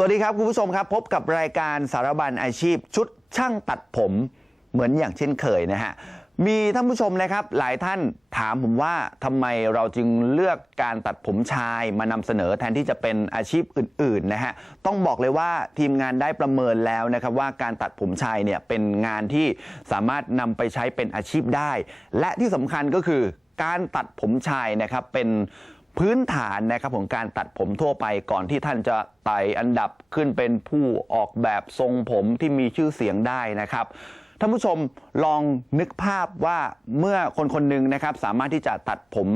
สวัสดีครับ คุณผู้ชมครับ พบกับรายการสารบัญอาชีพ ชุดช่างตัดผมเหมือนอย่างเช่นเคยนะฮะมีท่านผู้ชมนะครับ หลายท่านถามผมว่าทำไมเราจึงเลือกการตัดผมชายมานำเสนอแทนที่จะเป็นอาชีพอื่นๆนะฮะต้องบอกเลยว่าทีมงานได้ประเมินแล้วนะครับว่าการตัดผมชายเนี่ยเป็นงานที่สามารถนำไปใช้เป็นอาชีพได้ และที่สำคัญก็คือการตัดผมชายนะครับเป็น พื้นฐานนะครับของการตัดผมทั่วไปก่อนที่ท่านจะไต่อันดับขึ้นเป็นผู้ออกแบบทรงผมที่มีชื่อเสียงได้นะครับท่านผู้ชมลองนึกภาพว่าเมื่อคนคนหนึ่งนะครับสามารถที่จะตัดผม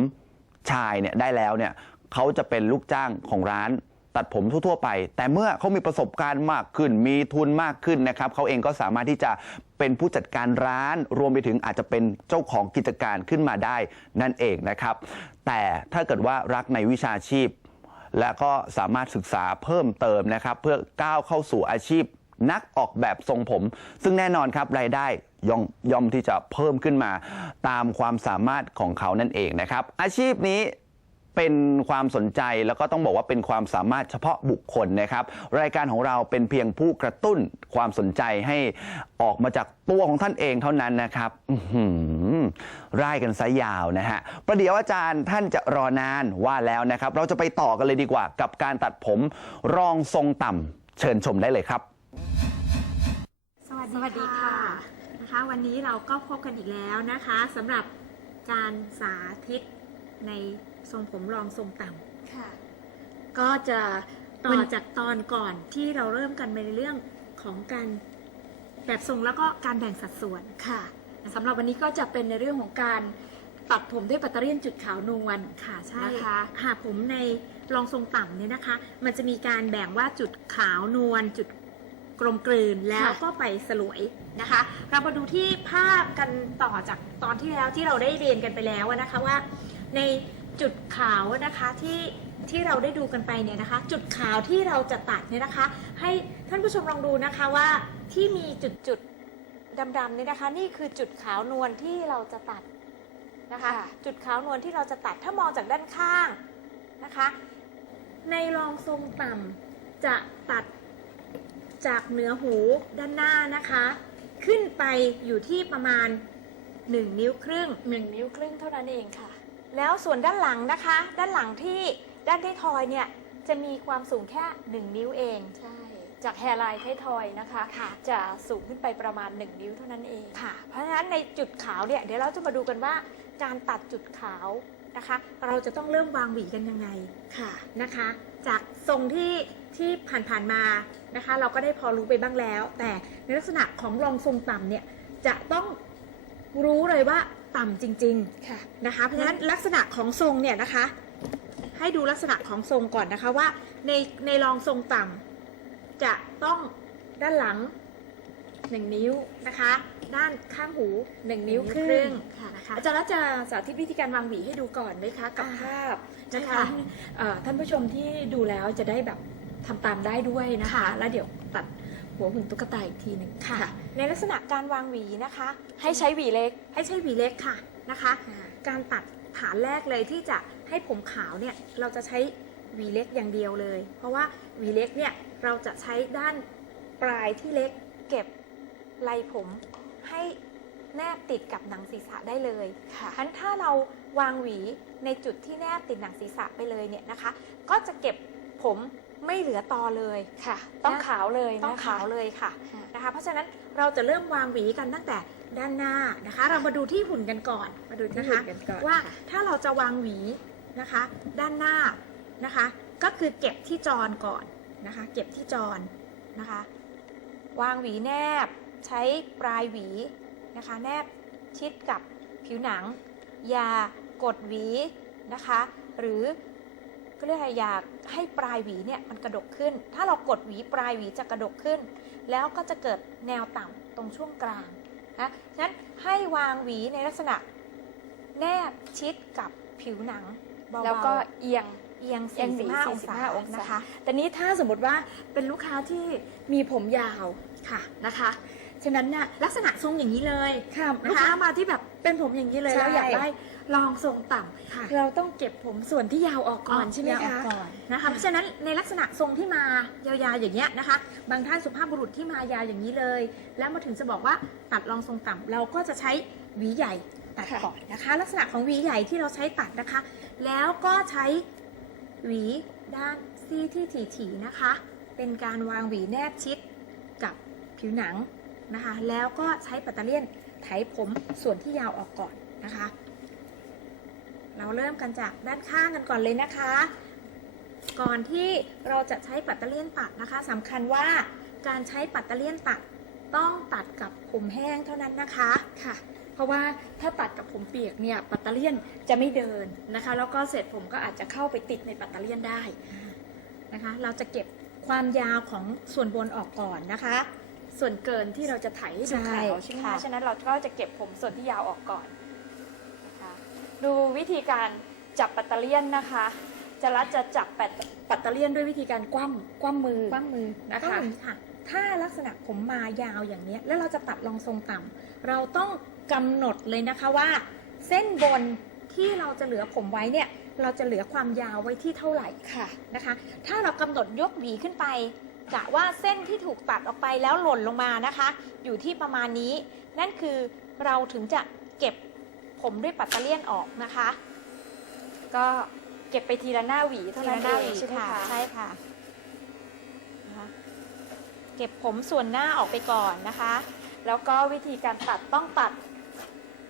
ชายเนี่ยได้แล้วเนี่ยเขาจะเป็นลูกจ้างของร้าน ตัดผมทั่วๆไป แต่เมื่อเขามีประสบการณ์มากขึ้น มีทุนมากขึ้นนะครับเขาเองก็สามารถที่จะเป็นผู้จัดการร้าน รวมไปถึงอาจจะเป็นเจ้าของกิจการขึ้นมาได้นั่นเองนะครับ แต่ถ้าเกิดว่ารักในวิชาชีพ และก็สามารถศึกษาเพิ่มเติมนะครับ เพื่อก้าวเข้าสู่อาชีพนักออกแบบทรงผม ซึ่งแน่นอนครับรายได้ย่อมย่อมที่จะเพิ่มขึ้นมาตามความสามารถของเขานั่นเองนะครับ อาชีพนี้ เป็นความสนใจแล้วก็ต้องบอกว่าเป็นความสามารถเฉพาะบุคคลนะครับ รายการของเราเป็นเพียงผู้กระตุ้นความสนใจให้ออกมาจากตัวของท่านเองเท่านั้นนะครับร่ายกันซะยาวนะฮะประเดี๋ยวอาจารย์ท่านจะรอนานว่าแล้วนะครับ เราจะไปต่อกันเลยดีกว่า กับการตัดผมรองทรงต่ำเชิญชมได้เลยครับ สวัสสวัสดีค่ะค่ะนะคะ วันนี้เราก็พบกันอีกแล้วนะคะสำหรับการสาธิตใน ทรงผมรองทรงต่ค่ะำก็จะต่วัอนจากตอนก่อนที่เราเริ่มกันในเรื่องของการแบบทรงแล้วก็การแบ่งสัดส่วนค่ะสำหรับวันนี้ก็จะเป็นในเรื่องของการตัดผมด้วยปัตเตอร์เลียนจุดขาวนวลค่ะใช่นะคะหากผมในรองทรงต่ำเนี่ยนะคะ มันจะมีการแบ่งว่าจุดขาวนวลจุดกลมกลืนแล้วก็ไปสลวยนะคะ เรามาดูที่ภาพกันต่อจากตอนที่แล้วที่เราได้เรียนกันไปแล้วนะคะว่าใน จุดขาวนะคะที่ที่เราได้ดูกันไปเนี่ยนะคะ จุดขาวที่เราจะตัดเนี่ยนะคะ ให้ท่านผู้ชมลองดูนะคะว่าที่มีจุดจุดๆดำๆเนี่ยนะคะ นี่คือจุดขาวนวลที่เราจะตัดนะคะค่ะจุดขาวนวลที่เราจะตัดถ้ามองจากด้านข้างนะคะ ในรองทรงต่ำจะตัดจากเหนือหูด้านหน้านะคะ ขึ้นไปอยู่ที่ประมาณ 1 นิ้วครึ่งหนึ่งนิ้วครึ่งเท่านั้นเองค่ะ แล้วส่วนด้านหลังนะคะ ด้านหลังที่ด้านท้ายทอยเนี่ยจะมีความสูงแค่ 1 นิ้วเอง ใช่ จากแฮร์ไลน์ไททอยนะคะค่ะ จะสูงขึ้นไปประมาณ 1 นิ้วเท่านั้นเองค่ะ เพราะฉะนั้นในจุดขาวเนี่ยเดี๋ยวเราจะมาดูกันว่าการตัดจุดขาวนะคะ เราจะต้องเริ่มวางหวีกันยังไงค่ะ นะคะ จากทรงที่ที่ผ่านๆมานะคะ เราก็ได้พอรู้ไปบ้างแล้ว แต่ในลักษณะของรองทรงต่ำเนี่ยจะต้องรู้เลยว่า ต่ำจริงๆค่ะนะคะ เพราะฉะนั้นลักษณะของทรงเนี่ยนะคะ ให้ดูลักษณะของทรงก่อนนะคะว่าในในรองทรงต่ำจะต้องด้านหลัง1นิ้วนะคะ ด้านข้างหู1นิ้วครึ่งค่ะนะคะอาจารย์รัตน์จะสาธิตวิธีการวางหวีให้ดูก่อนไหมคะกับอ่าภาพใช่นะคะค่ะเอ่อท่านผู้ชมที่ดูแล้วจะได้แบบทำตามได้ด้วยนะคะค่ะแล้วเดี๋ยวตัด หัวหุ่นตุ๊กตาอีกทีหนึ่งค่ะ ในลักษณะการวางหวีนะคะ ให้ใช้หวีเล็ก ให้ใช้หวีเล็กค่ะนะคะ การตัดฐานแรกเลยที่จะให้ผมขาวเนี่ยเราจะใช้หวีเล็กอย่างเดียวเลย เพราะว่าหวีเล็กเนี่ยเราจะใช้ด้านปลายที่เล็กเก็บไหลผมให้แนบติดกับหนังศีรษะได้เลยค่ะฉะนั้นถ้าเราวางหวีในจุดที่แนบติดหนังศีรษะไปเลยเนี่ยนะคะ ก็จะเก็บผม ไม่เหลือตอเลยค่ะ ต้องนะขาวเลยต้องนะคะขาวเลยค่ะค่ะนะคะ เพราะฉะนั้นเราจะเริ่มวางหวีกันตั้งแต่ด้านหน้านะคะ เรามาดูที่หุ่นกันก่อนมาดูที่นะคะหุ่นกันก่อนว่าค่ะถ้าเราจะวางหวีนะคะ ด้านหน้านะคะ ก็คือเก็บที่จรก่อนนะคะ เก็บที่จรนะคะ วางหวีแนบ ใช้ปลายหวีนะคะ แนบชิดกับผิวหนัง อย่ากดหวีนะคะ หรือ ก็เรียกอะไรอยากให้ปลายหวีเนี่ยมันกระดกขึ้น ถ้าเรากดหวีปลายหวีจะกระดกขึ้น แล้วก็จะเกิดแนวต่ำตรงช่วงกลางนะฉะนั้นให้วางหวีในลักษณะแนบชิดกับผิวหนังเบาๆแล้วก็เอียงเอียงเอียงหวี45องศา45 องศานะคะ แต่นี้ถ้าสมมติว่าเป็นลูกค้าที่มีผมยาวค่ะนะคะจฉะนั้นน่ะลักษณะทรงอย่างนี้เลย ค่ะนะคะลูกค้ามาที่แบบเป็นผมอย่างนี้เลยใช่แล้วอยากได้ รองทรงต่ำค่ะเราต้องเก็บผมส่วนที่ยาวออกก่อนใช่ไหมยาวออคะกก่อน นะคะเพราะฉะนั้นในลักษณะทรงที่มายาวๆอย่างเงี้ยนะคะ บางท่านสุภาพบุรุษที่มายาวอย่างนี้เลย แล้วมาถึงจะบอกว่าตัดรองทรงต่ำเราก็จะใช้หวีใหญ่ตัดค่ะ ก่อนนะคะ ลักษณะของหวีใหญ่ที่เราใช้ตัดนะคะ แล้วก็ใช้หวีด้านซี่ที่ถี่ๆนะคะ เป็นการวางหวีแนบชิดกับผิวหนังนะคะ แล้วก็ใช้ปัตเตอร์เลียนไถผมส่วนที่ยาวออกก่อนนะคะ เราเริ่มกันจากด้านข้างกันก่อนเลยนะคะ ก่อนที่เราจะใช้ปัตเตอร์เลียนตัดนะคะสำคัญว่าการใช้ปัตเตอร์เลียนตัดต้องตัดกับผมแห้งเท่านั้นนะคะค่ะ เพราะว่าถ้าตัดกับผมเปียกเนี่ยปัตเตอร์เลียนจะไม่เดินนะคะ แล้วก็เศษผมก็อาจจะเข้าไปติดในปัตเตอร์เลียนได้นะคะ เราจะเก็บความยาวของส่วนบนออกก่อนนะคะ ส่วนเกินที่เราจะไถให้ดูใช่ขาวใช่ไหมค่ะคะฉะนั้นเราก็จะเก็บผมส่วนที่ยาวออกก่อนนะคะ ดูวิธีการจับปัตเตอร์เลียนนะคะ จะรัดจะจับปัตปัตเตอร์เลียนด้วยวิธีการคว่ำคว่ำมือ คว้างมือนะคะก็อย่างนี้ค่ะ ถ้าลักษณะผมมายาวอย่างเนี้ยแล้วเราจะตัดรองทรงต่ำเราต้องกำหนดเลยนะคะว่า เส้นบนที่เราจะเหลือผมไว้เนี่ยเราจะเหลือความยาวไว้ที่เท่าไหร่ค่ะนะคะ ถ้าเรากำหนดยกหวีขึ้นไปกะว่าเส้นที่ถูกตัดออกไปแล้วหล่นลงมานะคะ อยู่ที่ประมาณนี้ นั่นคือเราถึงจะเก็บ ผมด้วยปัตเตอร์เลียนออกนะคะ ก็เก็บไปทีละหน้าหวีเท่านั้นทีละหน้าเอหวีงใช่ไหมค่ะคะใช่ค่ะนะคะเก็บผมส่วนหน้าออกไปก่อนนะคะ แล้วก็วิธีการตัดต้องตัด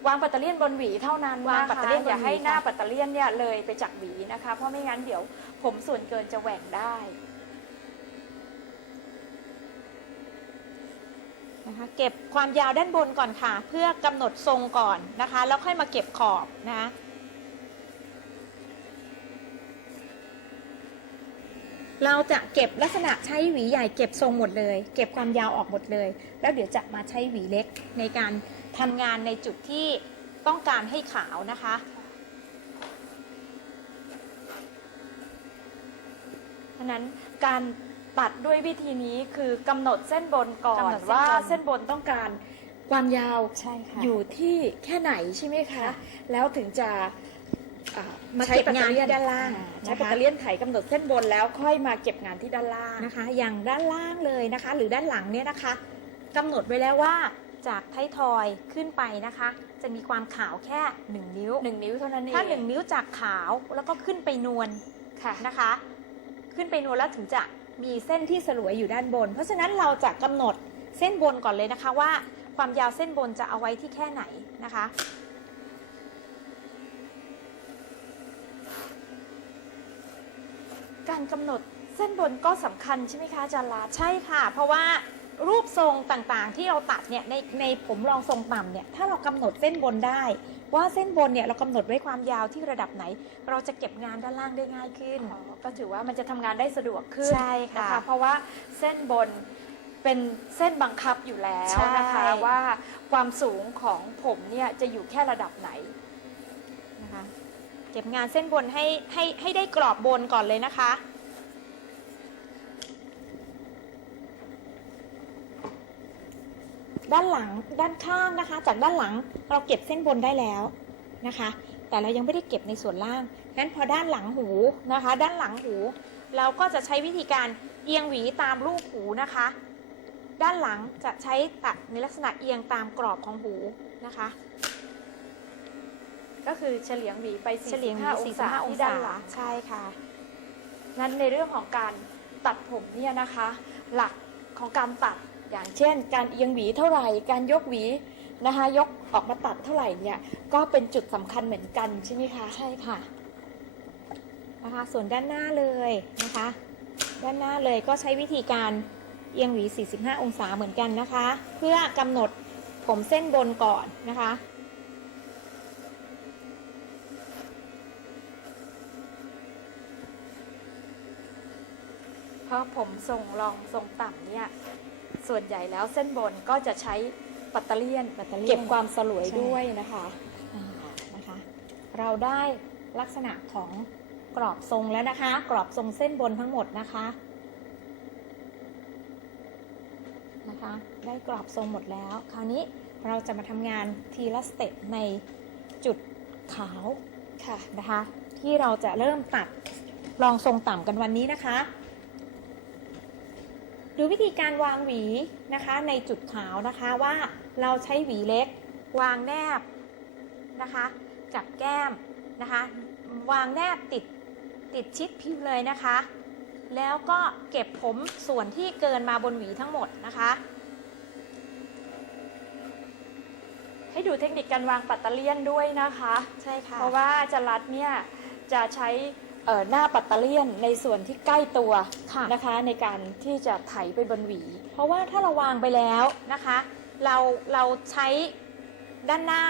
วางปัตเตอร์เลียนบนหวีเท่านั้นวางนะคะปัตเตอร์เลียนบนหวีอย่าให้หน้าค่ะปัตเตอร์เลียนเนี่ยเลยไปจากหวีนะคะ เพราะไม่งั้นเดี๋ยวผมส่วนเกินจะแหว่งได้ นะคะเก็บความยาวด้านบนก่อนค่ะ เพื่อกำหนดทรงก่อนนะคะ แล้วค่อยมาเก็บขอบนะเราจะเก็บลักษณะใช้หวีใหญ่เก็บทรงหมดเลย เก็บความยาวออกหมดเลย แล้วเดี๋ยวจะมาใช้หวีเล็กในการทำงานในจุดที่ต้องการให้ขาวนะคะฉะนั้นการ ตัดด้วยวิธีนี้คือกำหนดเส้นบนก่อกำนหนดเส้นบน ว่าเส้นบนต้องการความยาวใช่ค่ะ อยู่ที่แค่ไหนใช่ไหมคะค่ะแล้วถึงจะอ่ามาใช้เก็บปัตเตอร์เลียนงานที่ด้านล่างอ่ใช้นะคะปัตเตอร์เลียนไถกำหนดเส้นบนแล้วค่อยมาเก็บงานที่ด้านล่าง นะคะ อย่างด้านล่างเลยนะคะ หรือด้านหลังเนี่ยนะคะกำหนดไว้แล้วว่าจากท้ายทอยขึ้นไปนะคะ จะมีความขาวแค่ 1 นิ้ว หนึ่งนิ้วเท่านั้นเองถ้า 1 นิ้วจากขาวแล้วก็ขึ้นไปนวลค่ะ นะคะ ขึ้นไปนวลแล้วถึงจะ มีเส้นที่สลวยอยู่ด้านบน เพราะฉะนั้นเราจะกำหนดเส้นบนก่อนเลยนะคะว่า ความยาวเส้นบนจะเอาไว้ที่แค่ไหนนะคะ การกำหนดเส้นบนก็สำคัญใช่ไหมคะอาจารย์รัตน์ใช่ค่ะ เพราะว่ารูปทรงต่างๆที่เราตัดเนี่ยในในผมรองทรงต่ำเนี่ยถ้าเรากำหนดเส้นบนได้ ว่าเส้นบนเนี่ยเรากำหนดไว้ความยาวที่ระดับไหน เราจะเก็บงานด้านล่างได้ง่ายขึ้นอ๋อก็ถือว่ามันจะทำงานได้สะดวกขึ้นใช่ค่ะนะคะเพราะว่าเส้นบนเป็นเส้นบังคับอยู่แล้วใช่นะคะว่าความสูงของผมเนี่ยจะอยู่แค่ระดับไหนนะคะเก็บงานเส้นบนให้ให้ให้ได้กรอบบนก่อนเลยนะคะ ด้านหลังด้านข้างนะคะ จากด้านหลังเราเก็บเส้นบนได้แล้วนะคะ แต่เรายังไม่ได้เก็บในส่วนล่างงั้นพอด้านหลังหูนะคะ ด้านหลังหู เราก็จะใช้วิธีการเอียงหวีตามรูปหูนะคะ ด้านหลังจะใช้ตัดในลักษณะเอียงตามกรอบของหูนะคะ ก็คือเฉลียงหวีไปเฉลี่ย45องศา45องที่ศาด้านหลังใช่ค่ะนั้นในเรื่องของการตัดผมเนี่ยนะคะ หลักของการตัด อย่างเช่น การเอียงหวีเท่าไหร่ การยกหวีนะคะยกออกมาตัดเท่าไหร่เนี่ยก็เป็นจุดสำคัญเหมือนกันใช่ไหมคะใช่ค่ะนะคะส่วนด้านหน้าเลยนะคะ ด้านหน้าเลยก็ใช้วิธีการเอียงหวี 45 องศาเหมือนกันนะคะ เพื่อกำหนดผมเส้นบนก่อนนะคะเพราะผมทรงรองทรงต่ำเนี่ย ส่วนใหญ่แล้วเส้นบนก็จะใช้ปัตเตอร์เลียน ปัตเตอร์เลียน เก็บความสลวยใช่ด้วยนะคะอ่านะคะ เราได้ลักษณะของกรอบทรงแล้วนะคะ กรอบทรงเส้นบนทั้งหมดนะคะนะคะนะคะ ได้กรอบทรงหมดแล้ว คราวนี้เราจะมาทำงานทีละสเต็ปในจุดขาวค่ะนะคะ ที่เราจะเริ่มตัดรองทรงต่ำกันวันนี้นะคะ ดูวิธีการวางหวีนะคะในจุดขาวนะคะว่าเราใช้หวีเล็ก วางแนบนะคะกับแก้มนะคะ วางแนบติดติดชิดผิวเลยนะคะ แล้วก็เก็บผมส่วนที่เกินมาบนหวีทั้งหมดนะคะ ให้ดูเทคนิคการวางปัตเตอร์เลียนด้วยนะคะ ใช่ค่ะ เพราะว่าจรัดเนี่ยจะใช้เอ่อ หน้าปัตเตอร์เลียนในส่วนที่ใกล้ตัวค่ะนะคะในการที่จะไถไปบนหวี เพราะว่าถ้าเราวางไปแล้วนะคะ เราเราใช้ด้านหน้า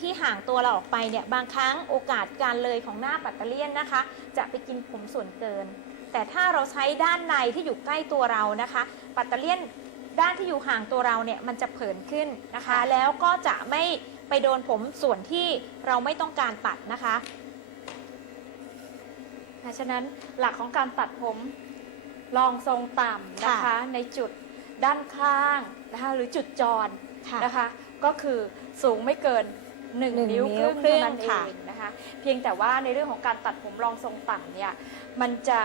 ที่ห่างตัวเราออกไปเนี่ยบางครั้งโอกาสการเลยของหน้าปัตเตอร์เลียนนะคะ จะไปกินผมส่วนเกิน แต่ถ้าเราใช้ด้านในที่อยู่ใกล้ตัวเรานะคะ ปัตเตอร์เลียนด้านที่อยู่ห่างตัวเราเนี่ยมันจะเผินขึ้นนะคะ แล้วก็จะไม่ไปโดนผมส่วนที่เราไม่ต้องการตัดนะคะ เพราะฉะนั้นหลักของการตัดผมรองทรงต่ำนะคะค่ะในจุดด้านข้างนะคะหรือจุดจรค่ะนะคะ ก็คือสูงไม่เกิน1หนึ่งนิ้วนิ้ควรึ่งครึ่เท่างนั้นเอค่ะงนะคะ เพียงแต่ว่าในเรื่องของการตัดผมรองทรงต่ำเนี่ยมันจะ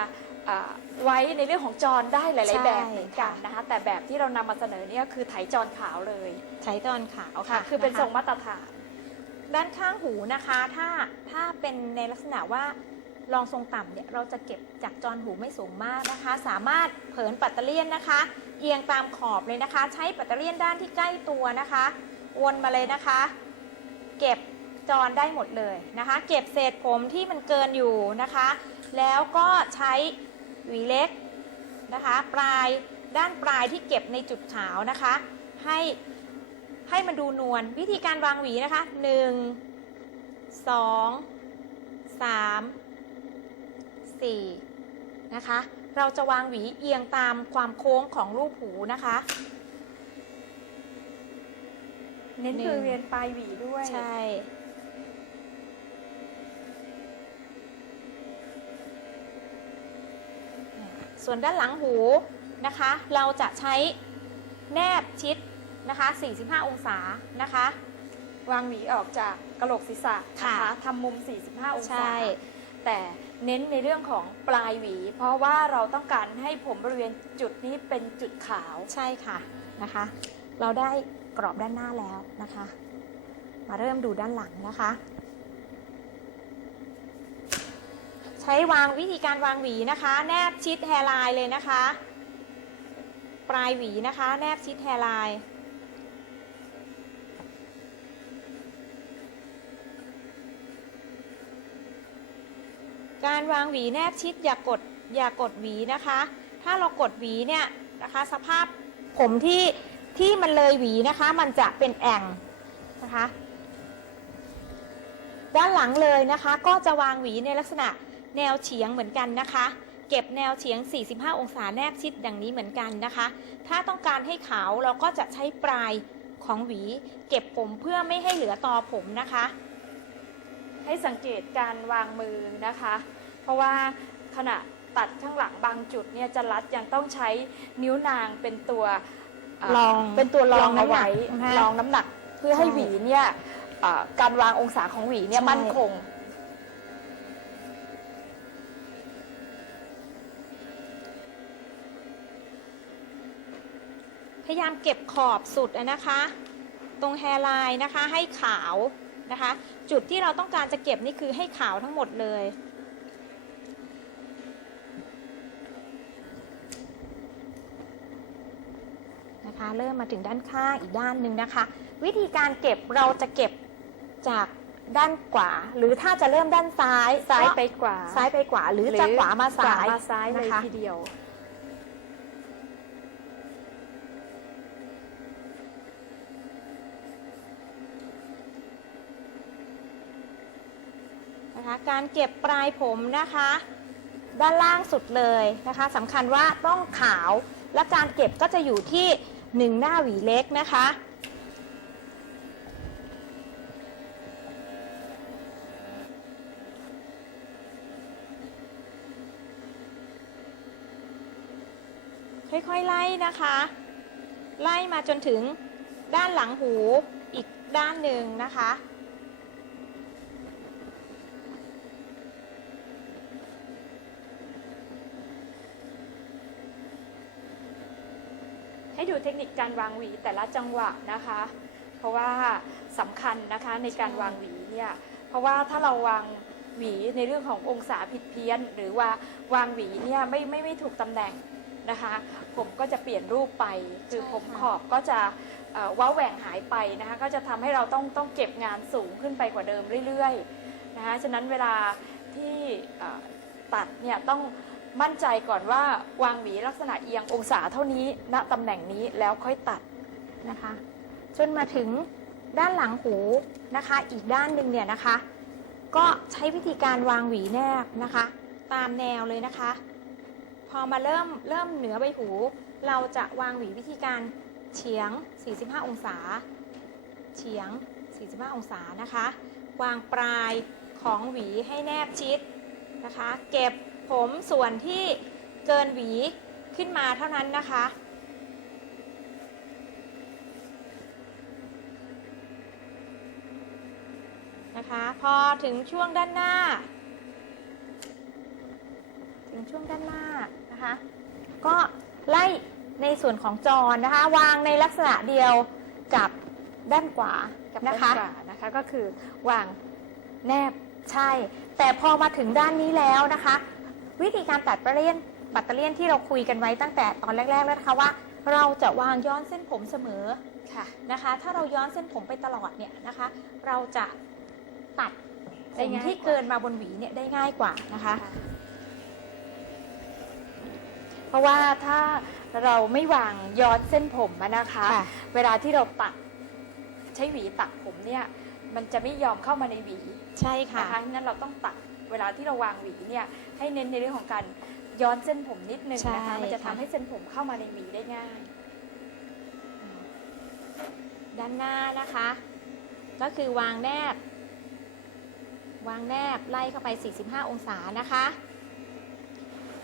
อ่าไว้ในเรื่องของจรได้หลายใช่ๆแบบเหมือนกันค่ะนะคะ แต่แบบที่เรานำมาเสนอเนี่ยคือไถจรขาวเลยใช้ตอนขาวค่ะค่ะ คือเป็นนะคะทรงมาตรฐาน ด้านข้างหูนะคะ ถ้าถ้าเป็นในลักษณะว่า รองทรงต่ำเนี่ยเราจะเก็บจากจอนหูไม่สูงมากนะคะ สามารถเผินปัตเตอร์เลียนนะคะ เอียงตามขอบเลยนะคะ ใช้ปัตเตอร์เลียนด้านที่ใกล้ตัวนะคะ วนมาเลยนะคะ เก็บจอนได้หมดเลยนะคะ เก็บเศษผมที่มันเกินอยู่นะคะ แล้วก็ใช้หวีเล็กนะคะ ปลายด้านปลายที่เก็บในจุดขาวนะคะ ให้ให้มันดูนวลวิธีการวางหวีนะคะ 1 2 3 4นะคะ เราจะวางหวีเอียงตามความโค้งของรูปหูนะคะ เน้นหนึ่งบริเวณปลายหวีด้วย ใช่ ส่วนด้านหลังหูนะคะ เราจะใช้แนบชิดนะคะ 45 องศานะคะ วางหวีออกจากกระโหลกศีรษะนะค่ะคะทำมุม 45 องศา ใช่ แต่ เน้นในเรื่องของปลายหวี เพราะว่าเราต้องการให้ผมบริเวณจุดนี้เป็นจุดขาวใช่ค่ะนะคะ เราได้กรอบด้านหน้าแล้วนะคะ มาเริ่มดูด้านหลังนะคะ ใช้วางวิธีการวางหวีนะคะ แนบชิดแฮร์ไลน์เลยนะคะ ปลายหวีนะคะ แนบชิดแฮร์ไลน์ การวางหวีแนบชิดอย่ากกดอย่ากกดหวีนะคะ ถ้าเรากดหวีเนี่ยนะคะ สภาพผมที่ที่มันเลยหวีนะคะ มันจะเป็นแอ่งนะคะ ด้านหลังเลยนะคะ ก็จะวางหวีในลักษณะแนวเฉียงเหมือนกันนะคะ เก็บแนวเฉียง 45 องศาแนบชิดดังนี้เหมือนกันนะคะ ถ้าต้องการให้ขาวเราก็จะใช้ปลายของหวี เก็บผมเพื่อไม่ให้เหลือตอผมนะคะ ให้สังเกตการวางมือนะคะ เพราะว่าขณะตัดข้างหลังบางจุดเนี่ยจะรัดยังต้องใช้นิ้วนางเป็นตัวารองเป็นตัวรรอองงเอาไว้น้ำหนักนะคะรองน้ำหนัก เพื่อให้ใช่หวีเนี่ยอ่าการวางองศาของหวีเนี่ยใช่มั่นคง พยายามเก็บขอบสุดอะนะคะ ตรงแฮร์ไลน์นะคะให้ขาวนะคะ จุดที่เราต้องการจะเก็บนี่คือให้ขาวทั้งหมดเลย นะคะ เริ่มมาถึงด้านข้างอีกด้านหนึ่งนะคะ วิธีการเก็บเราจะเก็บจากด้านขวา หรือถ้าจะเริ่มด้านซ้ายซ้ายก็ไปขวาซ้ายไปขวา หรือจะขวามาซ้ายขวมาซ้ายเลยนะคะทีเดียว นะคะการเก็บปลายผมนะคะ ด้านล่างสุดเลยนะคะสำคัญว่าต้องขาวและการเก็บก็จะอยู่ที่ หนึ่งหน้าหวีเล็กนะคะ ค่อยๆ ไล่นะคะ ไล่มาจนถึงด้านหลังหูอีกด้านหนึ่งนะคะ ดูเทคนิคการวางหวีแต่ละจังหวะนะคะ เพราะว่าสำคัญนะคะในการวางหวีเนี่ยเพราะว่าถ้าเราวางหวีในเรื่องขององศาผิดเพี้ยน หรือว่าวางหวีเนี่ยไม่ไม่ไม่ถูกตำแหน่งนะคะ ผมก็จะเปลี่ยนรูปไป คือผมขอบก็จะว้าแหว่งหายไปนะคะก็จะทำให้เราต้องต้องเก็บงานสูงขึ้นไปกว่าเดิมเรื่อยๆนะคะฉะนั้นเวลาที่ตัดเนี่ยต้อง มั่นใจก่อนว่าวางหวีลักษณะเอียงองศาเท่านี้ณตำแหน่งนี้แล้วค่อยตัดนะคะ จนมาถึงด้านหลังหูนะคะ อีกด้านหนึ่งเนี่ยนะคะ ก็ใช้วิธีการวางหวีแนบนะคะ ตามแนวเลยนะคะ พอมาเริ่มเริ่มเหนือใบหู เราจะวางหวีวิธีการเฉียง 45 องศา เฉียง 45 องศานะคะ วางปลายของหวีให้แนบชิดนะคะ เก็บ ผมส่วนที่เกินหวีขึ้นมาเท่านั้นนะคะ นะคะ พอถึงช่วงด้านหน้า ถึงช่วงด้านหน้านะคะ ก็ไล่ในส่วนของจอนะคะ วางในลักษณะเดียวกับด้านขวากับนะนะคะคะนะคะก็คือวางแนบใช่ แต่พอมาถึงด้านนี้แล้วนะคะ วิธีการตัดแบตเตอรี่ยนแบตเตอรี่ยนที่เราคุยกันไว้ตั้งแต่ตอนแรกๆแล้วนะคะว่า เราจะวางย้อนเส้นผมเสมอค่ะนะคะ ถ้าเราย้อนเส้นผมไปตลอดเนี่ยนะคะ เราจะตัดผได้มง่ายที่กว่าเกินมาบนหวีเนี่ยได้ง่ายกว่านะคะ เพราะว่าถ้าเราไม่วางย้อนเส้นผมอะนะคะค่ะเวลาที่เราตัดใช้หวีตัดผมเนี่ย มันจะไม่ยอมเข้ามาในหวี ใช่ค่ะนะคะงั้นเราต้องตัด เวลาที่เราวางหวีเนี่ยให้เน้นในเรื่องของการย้อนเส้นผมนิดนึงนะคะใช่มันจะทำค่ะให้เส้นผมเข้ามาในหวีได้ง่าย ด้านหน้านะคะ ก็คือวางแนบ วางแนบไล่เข้าไป 45 องศานะคะ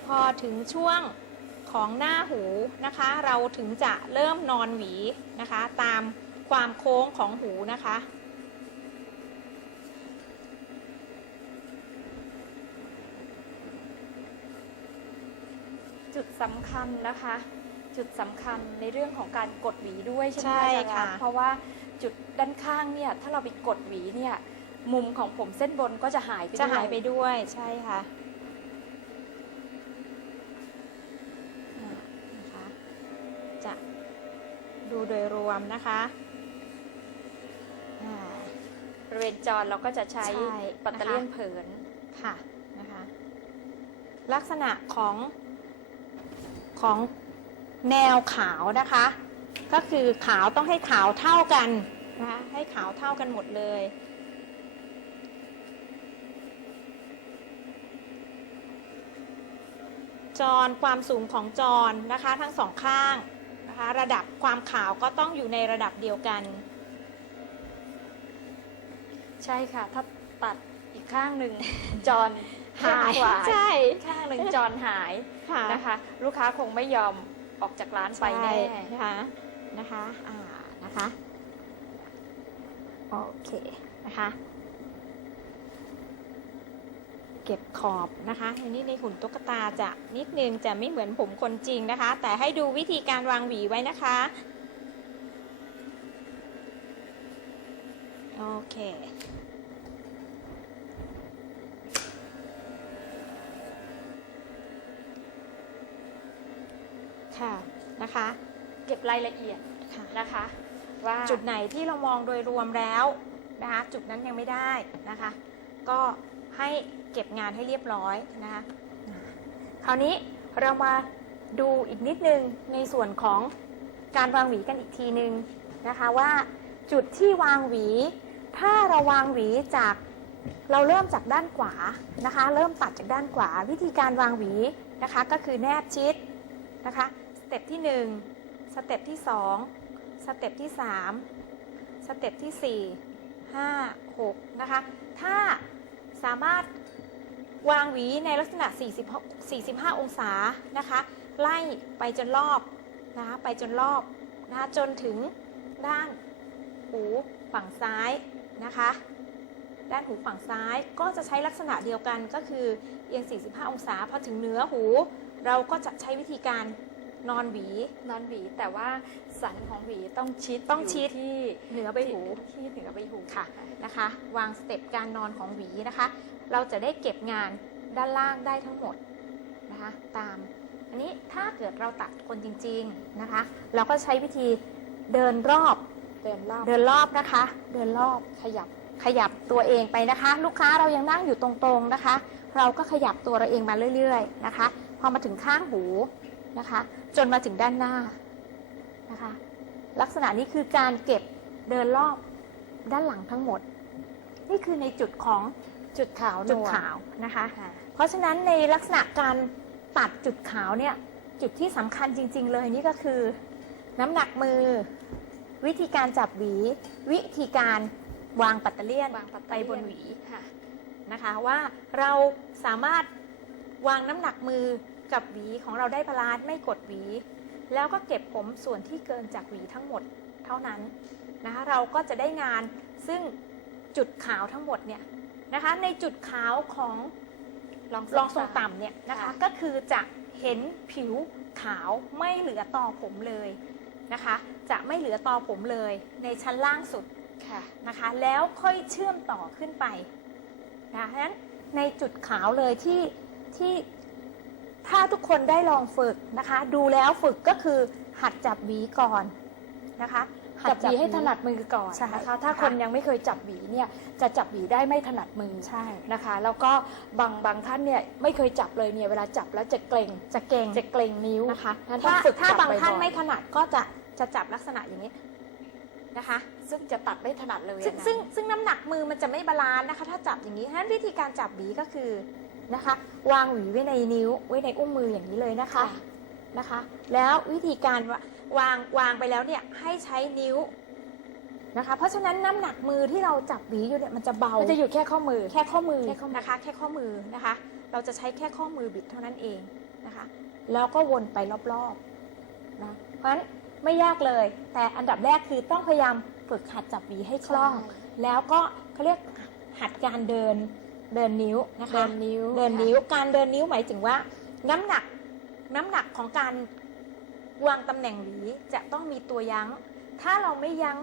พอถึงช่วงของหน้าหูนะคะ เราถึงจะเริ่มนอนหวีนะคะ ตามความโค้งของหูนะคะ จุดสำคัญนะคะ จุดสำคัญในเรื่องของการกดหวีด้วยใช่ไหมใช่อาจารย์ค่ะเพราะว่าจุดด้านข้างเนี่ยถ้าเราไปกดหวีเนี่ยมุมของผมเส้นบนก็จะหายไปจะด้วยหายไปด้วยใช่ค่ะ อ่านะคะจะดูโดยรวมนะคะอ่า บริเวณจอเราก็จะใช้ใช่ปัตเตอร์เลียนนะคะ เผิน ค่ะนะคะ ลักษณะของ ของแนวขาวนะคะ ก็คือขาวต้องให้ขาวเท่ากันนะคะให้ขาวเท่ากันหมดเลยจรความสูงของจรนะคะทั้งสองข้างนะคะระดับความขาวก็ต้องอยู่ในระดับเดียวกัน ใช่ค่ะ ถ้าตัดอีกข้างหนึ่นึ่งจอนหายกว่าใช่อีกข้างหนึ่งจอนหาย ค่ะนะคะ ลูกค้าคงไม่ยอมออกจากร้านไปแน่ใช่นะคะนะคะอ่านะคะโอเคนะคะเก็บขอบนะคะอันนี้ในหุ่นตุ๊กตาจะนิดนึงจะไม่เหมือนผมคนจริงนะคะ แต่ให้ดูวิธีการวางหวีไว้นะคะ โอเค ค่ะนะคะ เก็บรายละเอียดค่ะนะคะ ว่าจุดไหนที่เรามองโดยรวมแล้วนะคะ จุดนั้นยังไม่ได้นะคะ ก็ให้เก็บงานให้เรียบร้อยนะคะอ่าคราวนี้เรามาดูอีกนิดนึงในส่วนของการวางหวีกันอีกทีนึงนะคะว่าจุดที่วางหวี ถ้าเราวางหวีจากเราเริ่มจากด้านขวานะคะ เริ่มตัดจากด้านขวาวิธีการวางหวีนะคะ ก็คือแนบชิดนะคะส เต็ปที่ 1 สเต็ปที่ 2 สเต็ปที่ 3 สเต็ปที่ 4 5 6 นะคะ ถ้าสามารถวางหวีในลักษณะ 40 45 องศานะคะ ไล่ไปจนรอบนะคะไปจนรอบนะคะจนถึงด้านหูฝั่งซ้ายนะคะ ด้านหูฝั่งซ้ายก็จะใช้ลักษณะเดียวกันก็คือเอียง 45 องศาพอถึงเนื้อหู เราก็จะใช้วิธีการ นอนหวี นอนหวี แต่ว่าสันของหวีต้องชิดต้องชิดยู่ที่เหนือใบหู ที่เหนือใบหูค่ะนะคะ วางสเต็ปการนอนของหวีนะคะ เราจะได้เก็บงานด้านล่างได้ทั้งหมดนะคะ ตามอันนี้ถ้าเกิดเราตัดคนจริง ๆนะคะ เราก็ใช้วิธีเดินรอบเดินรอบเดินรอบนะคะ เดินรอบขยับขยับตัวเองไปนะคะ ลูกค้าเรายังนั่งอยู่ตรงๆนะคะ เราก็ขยับตัวเราเองมาเรื่อย ๆ นะคะ พอมาถึงข้างหู นะคะ จนมาถึงด้านหน้านะคะ ลักษณะนี้คือการเก็บเดินรอบด้านหลังทั้งหมด นี่คือในจุดของจุดขาวนจุดวลขาวนะคะค่ะเพราะฉะนั้นในลักษณะการตัดจุดขาวเนี่ยจุดที่สำคัญจริง ๆ เลยนี่ก็คือ น้ำหนักมือ วิธีการจับหวี วิธีการวางปัตเตอร์เลียนวางปัตเตอไปร์เลียนบนหวีค่ะนะคะว่าเราสามารถวางน้ำหนักมือ กับหวีของเราได้บาลานซ์ไม่กดหวี แล้วก็เก็บผมส่วนที่เกินจากหวีทั้งหมดเท่านั้นนะคะเราก็จะได้งานซึ่งจุดขาวทั้งหมดเนี่ยนะคะในจุดขาวของลองรองทรงต่ำเนี่ยนะคะค่ะก็คือจะเห็นผิวขาวไม่เหลือต่อผมเลยนะคะ จะไม่เหลือต่อผมเลยในชั้นล่างสุดค่ะนะคะ แล้วค่อยเชื่อมต่อขึ้นไปนะเพราะฉะนั้นในจุดขาวเลยที่ที่ ถ้าทุกคนได้ลองฝึกนะคะ ดูแล้วฝึกก็คือหัดจับหวีก่อนนะคะหัจับหวีให้ถนัดมือก่อนใช่นะคะ ถ้าค่ะคนยังไม่เคยจับหวีเนี่ยจะจับหวีได้ไม่ถนัดมือใช่นะคะ แล้วก็บางบางท่านเนี่ยไม่เคยจับเลยเนี่ยเวลาจับแล้วจะเกรงจะเก่งจะเกรงนิ้วนะคะงั้นต้อถ้างฝึกถ้าจับางท่านบ่อยๆไม่ถนัดก็จะจะจับลักษณะอย่างนี้นะคะ ซึ่งจะตัดไม่ถนัดเลยซึ่งอะนะซึ่งซึ่งน้ำหนักมือมันจะไม่บาลานซ์นะคะ ถ้าจับอย่างนี้ฉะนั้นวิธีการจับหวีก็คือ นะคะ วางหวีไว้ในนิ้ว ไว้ในอุ้งมืออย่างนี้เลยนะคะค่ะนะคะ แล้ววิธีการววางวางไปแล้วเนี่ยให้ใช้นิ้วนะคะ เพราะฉะนั้นน้ำหนักมือที่เราจับหวีอยู่เนี่ยมันจะเบา มันจะอยู่แค่ข้อมือแค่ข้อมือ แค่ข้อมือนะคะ แค่ข้อมือนะคะ เราจะใช้แค่ข้อมือบิดเท่านั้นเองนะคะ แล้วก็วนไปรอบๆนะ เพราะฉะนั้นไม่ยากเลย แต่อันดับแรกคือต้องพยายามฝึกหัดจับหวีให้คล่อง แล้วก็เขาเรียกหัดการเดิน เดินนิ้วนะคะ เดินนิ้ว เดินนิ้ว การเดินนิ้วหมายถึงว่า น้ำหนัก น้ำหนักของการวางตำแหน่งหวีจะต้องมีตัวยั้ง ถ้าเราไม่ยั้ง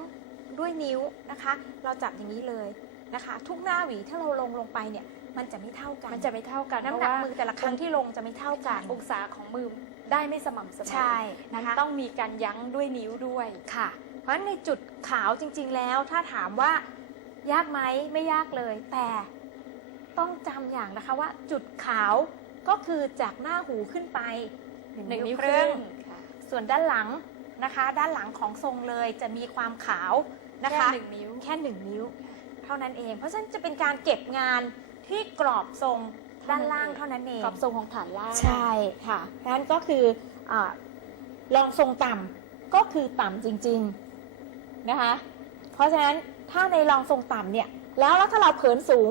ด้วยนิ้วนะคะ เราจับอย่างนี้เลยนะคะ ทุกหน้าหวีถ้าเราลงลงไปเนี่ย มันจะไม่เท่ากัน มันจะไม่เท่ากันน้ำหนักมือแต่ละครั้งที่ลงจะไม่เท่ากัน องศาของมือได้ไม่สม่ำเสมอใช่มันะนคะต้องมีการยั้งด้วยนิ้วด้วยค่ะ เพราะฉะนั้นในจุดขาวจริง ๆ แล้ว ถ้าถามว่ายากไหมไม่ยากเลย แต่ ต้องจำอย่างนะคะว่าจุดขาวก็คือจากหน้าหูขึ้นไปหนึ่งนิ้วคครึ่รึ่งงค่ะส่วนด้านหลังนะคะ ด้านหลังของทรงเลยจะมีความขาวนะคะแค่หนึ่งนิ้วแค่หนึ่งนิ้ว เท่านั้นเอง เพราะฉะนั้นจะเป็นการเก็บงานที่กรอบทรงด้านล่างเท่านั้นเองกับทรงของฐานล่างใช่ค่ะเพราะฉะนั้นก็คืออาลองทรงต่ำก็คือต่ำจริงๆนะคะ เพราะฉะนั้นถ้าในลองทรงต่ำเนี่ยแล้วแล้วถ้าเราเผินสูง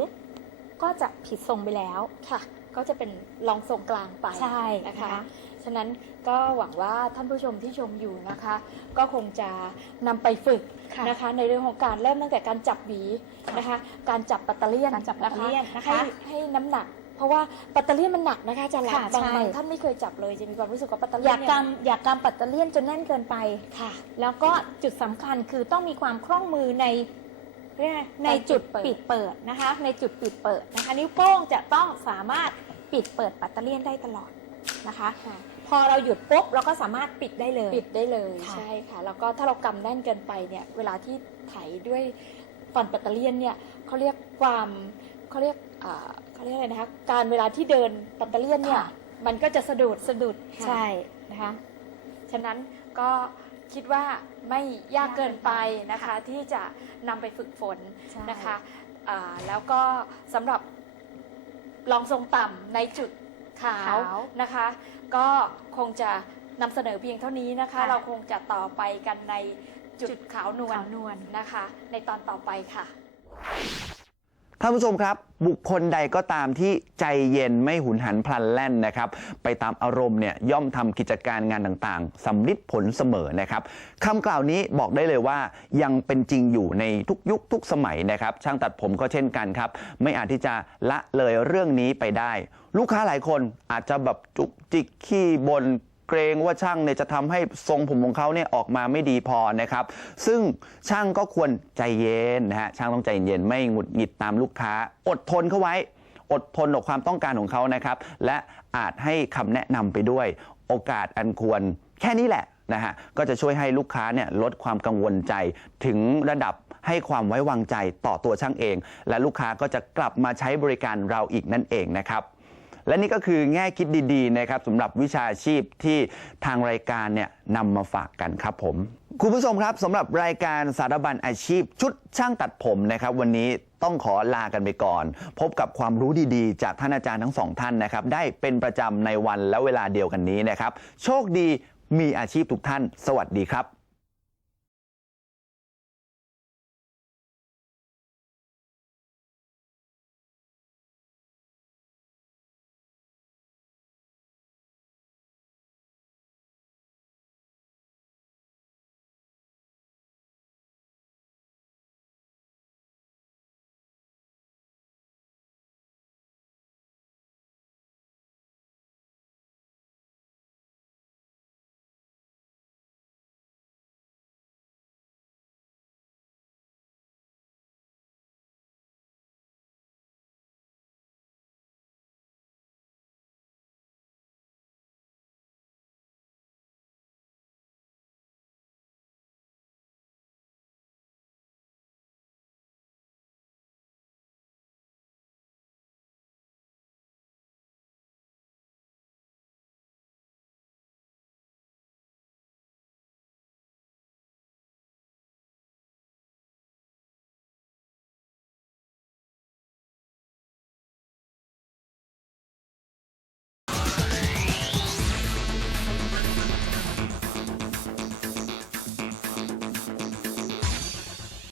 ก็จะผิดทรงไปแล้วค่ะ ก็จะเป็นรองทรงกลางไปใช่นะคะนะคะฉะนั้นก็หวังว่าท่านผู้ชมที่ชมอยู่นะคะ ก็คงจะนำไปฝึกค่ะนะคะ ในเรื่องของการเริ่มตั้งแต่การจับหวีค่ะนะคะ การจับปัตเตอร์เลียนการจับปัตเตอร์เลียนนะคะให้ให้น้ำหนักเพราะว่าปัตเตอร์เลียนมันหนักนะคะอาจารย์ลักษณ์ค่ะบางใช่บางท่านไม่เคยจับเลยจะมีความรู้สึกว่าปัตเตอร์อเลียย่านเนี่ยกำอย่ากำปัตเตอร์เลียนจนแน่นเกินไปค่ะ แล้วก็จุดสำคัญคือต้องมีความคล่องมือใน เรียกอะไรในจุดเปิดปิดเปิดนะคะ ในจุดปิดเปิดนะคะ นิ้วโป้งจะต้องสามารถปิดเปิดปัตเตอร์เลียนได้ตลอดนะคะค่ะพอเราหยุดปุ๊บเราก็สามารถปิดได้เลย ปิดได้เลยค่ะใช่ค่ะ แล้วก็ถ้าเรากำแน่นเกินไปเนี่ยเวลาที่ไถด้วยฟันปัตเตอร์เลียนเนี่ยเขาเรียกความเขาเรียกอ่าเขาเรียกอะไรนะคะการเวลาที่เดินปัตเตอร์เลียนเนี่ยค่ะมันก็จะสะดุดสะดุดค่ะใช่นะคะฉะนั้นก็ คิดว่าไม่ยากเกินไปนะคะค่ะที่จะนำไปฝึกฝนใช่นะคะอ่าแล้วก็สำหรับลองทรงต่ำในจุดขาวขาวนะคะ ก็คงจะนำเสนอเพียงเท่านี้นะคะค่ะเราคงจะต่อไปกันในจุดขาวนวลขาวนวลนะคะ ในตอนต่อไปค่ะ ท่านผู้ชมครับ บุคคลใดก็ตามที่ใจเย็นไม่หุนหันพลันแล่นนะครับ ไปตามอารมณ์เนี่ยย่อมทำกิจการงานต่างๆสำลิดผลเสมอนะครับคำกล่าวนี้บอกได้เลยว่ายังเป็นจริงอยู่ในทุกยุคทุกสมัยนะครับ ช่างตัดผมก็เช่นกันครับ ไม่อาจที่จะละเลยเรื่องนี้ไปได้ ลูกค้าหลายคนอาจจะแบบจุกจิกขี้บน เกรงว่าช่างเนี่ยจะทำให้ทรงผมของเขาเนี่ยออกมาไม่ดีพอนะครับ ซึ่งช่างก็ควรใจเย็นนะฮะช่างต้องใจเย็นไม่หงุดหงิดตามลูกค้า อดทนเข้าไว้ อดทนต่อความต้องการของเขานะครับ และอาจให้คำแนะนำไปด้วย โอกาสอันควรแค่นี้แหละนะฮะก็จะช่วยให้ลูกค้าเนี่ยลดความกังวลใจถึงระดับให้ความไว้วางใจต่อตัวช่างเอง และลูกค้าก็จะกลับมาใช้บริการเราอีกนั่นเองนะครับ และนี่ก็คือแง่คิดดีๆนะครับสำหรับวิชาชีพที่ทางรายการเนี่ยนำมาฝากกันครับผมคุณผู้ชมครับสำหรับรายการสารบัญอาชีพ ชุดช่างตัดผมนะครับ วันนี้ต้องขอลากันไปก่อน พบกับความรู้ดีๆ จากท่านอาจารย์ทั้งสองท่านนะครับ ได้เป็นประจำในวันและเวลาเดียวกันนี้นะครับ โชคดีมีอาชีพทุกท่าน สวัสดีครับ